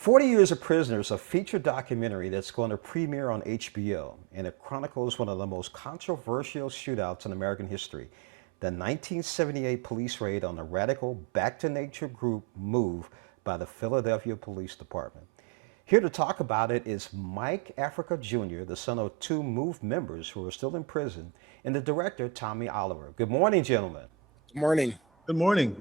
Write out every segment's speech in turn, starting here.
40 Years a Prisoner is a feature documentary that's going to premiere on HBO, and it chronicles one of the most controversial shootouts in American history, the 1978 police raid on the radical Back to Nature group MOVE by the Philadelphia Police Department. Here to talk about it is Mike Africa Jr., the son of two MOVE members who are still in prison, and the director, Tommy Oliver. Good morning, gentlemen. Morning. Good morning.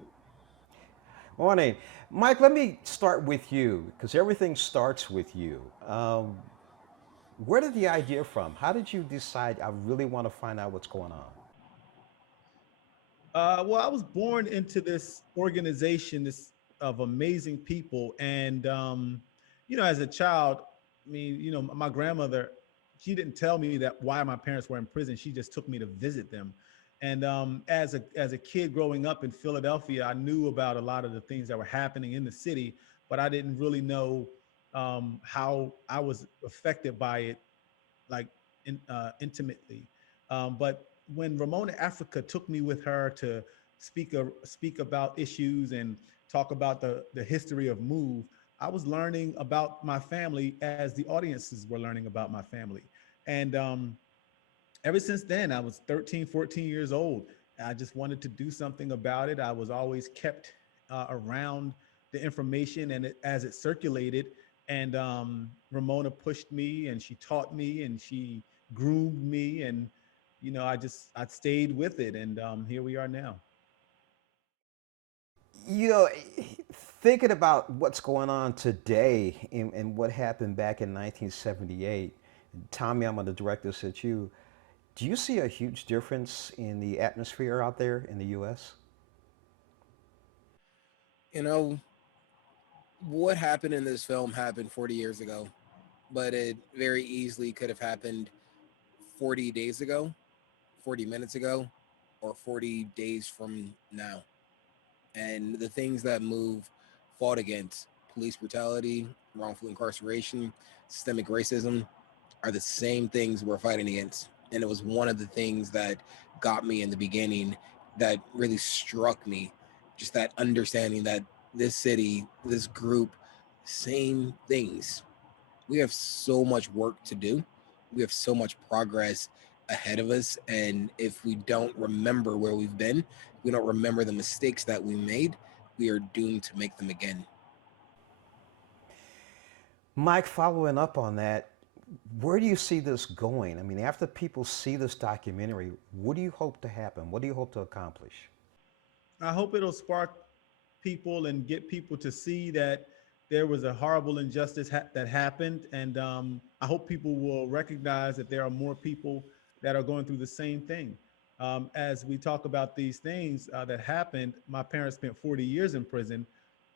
Morning. Mike, let me start with you because everything starts with you. Where did the idea from? How did you decide I really want to find out what's going on? Well, I was born into this organization, this of amazing people, and as a child, I mean, my grandmother, she didn't tell me that why my parents were in prison. She just took me to visit them, and as a kid growing up in Philadelphia, I knew about a lot of the things that were happening in the city, but I didn't really know how I was affected by it, like intimately. But when Ramona Africa took me with her to speak about issues and talk about the history of Move, I was learning about my family as the audiences were learning about my family. And ever since then, I was 13, 14 years old. I just wanted to do something about it. I was always kept around the information and as it circulated. And Ramona pushed me and she taught me and she groomed me. And, I stayed with it. And here we are now. You know, thinking about what's going on today and what happened back in 1978, Tommy, I'm going to direct this at you. Do you see a huge difference in the atmosphere out there in the U.S.? You know, what happened in this film happened 40 years ago, but it very easily could have happened 40 days ago, 40 minutes ago, or 40 days from now. And the things that Move fought against, police brutality, wrongful incarceration, systemic racism, are the same things we're fighting against. And it was one of the things that got me in the beginning, that really struck me, just that understanding that this city, this group, same things. We have so much work to do. We have so much progress ahead of us. And if we don't remember where we've been, we don't remember the mistakes that we made, we are doomed to make them again. Mike, following up on that, where do you see this going? I mean, after people see this documentary, what do you hope to happen? What do you hope to accomplish? I hope it'll spark people and get people to see that there was a horrible injustice that happened. And I hope people will recognize that there are more people that are going through the same thing. As we talk about these things that happened, my parents spent 40 years in prison.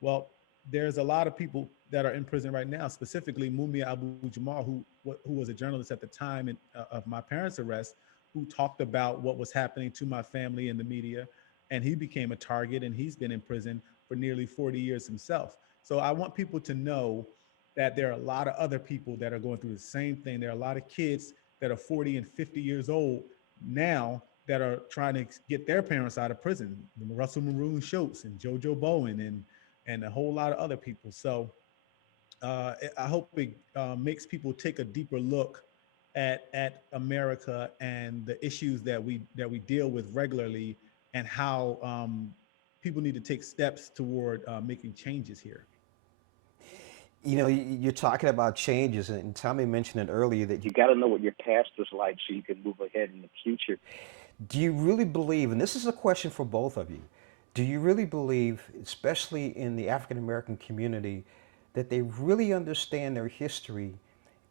Well, there's a lot of people that are in prison right now, specifically Mumia Abu Jamal, who was a journalist at the time of my parents' arrest, who talked about what was happening to my family in the media. And he became a target and he's been in prison for nearly 40 years himself. So I want people to know that there are a lot of other people that are going through the same thing. There are a lot of kids that are 40 and 50 years old now that are trying to get their parents out of prison. Russell Maroon Schultz and JoJo Bowen and a whole lot of other people. So I hope it makes people take a deeper look at America and the issues that we deal with regularly, and how people need to take steps toward making changes here. You know, you're talking about changes, and Tommy mentioned it earlier that you got to know what your past was like so you can move ahead in the future. Do you really believe, and this is a question for both of you, do you really believe, especially in the African American community, that they really understand their history,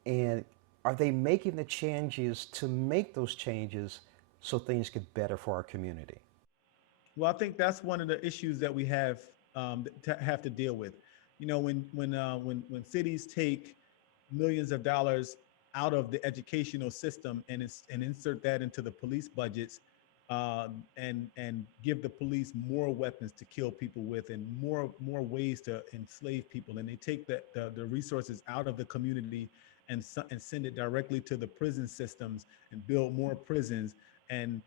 and are they making the changes to make those changes so things get better for our community? Well, I think that's one of the issues that we have to deal with. When cities take millions of dollars out of the educational system and insert that into the police budgets, and give the police more weapons to kill people with and more ways to enslave people, and they take the resources out of the community and send it directly to the prison systems and build more prisons. And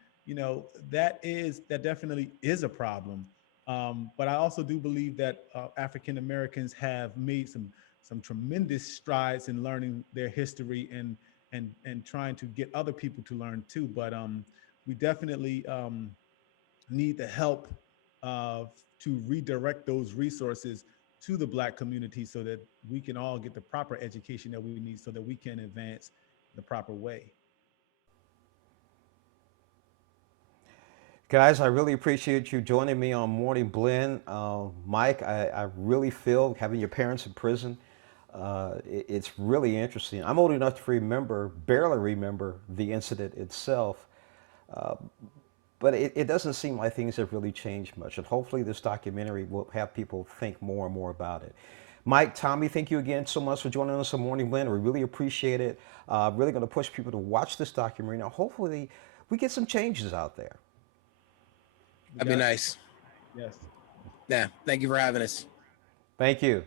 that definitely is a problem. But I also do believe that African Americans have made some tremendous strides in learning their history and trying to get other people to learn too. But we definitely need the help to redirect those resources to the Black community so that we can all get the proper education that we need so that we can advance the proper way. Guys, I really appreciate you joining me on Morning Blend. Mike, I really feel having your parents in prison, it's really interesting. I'm old enough to remember, barely remember the incident itself, uh, but it doesn't seem like things have really changed much. And hopefully this documentary will have people think more and more about it. Mike, Tommy, thank you again so much for joining us on Morning Blend. We really appreciate it. Really going to push people to watch this documentary. Now, hopefully we get some changes out there. That'd be nice. Yes. Yeah. Thank you for having us. Thank you.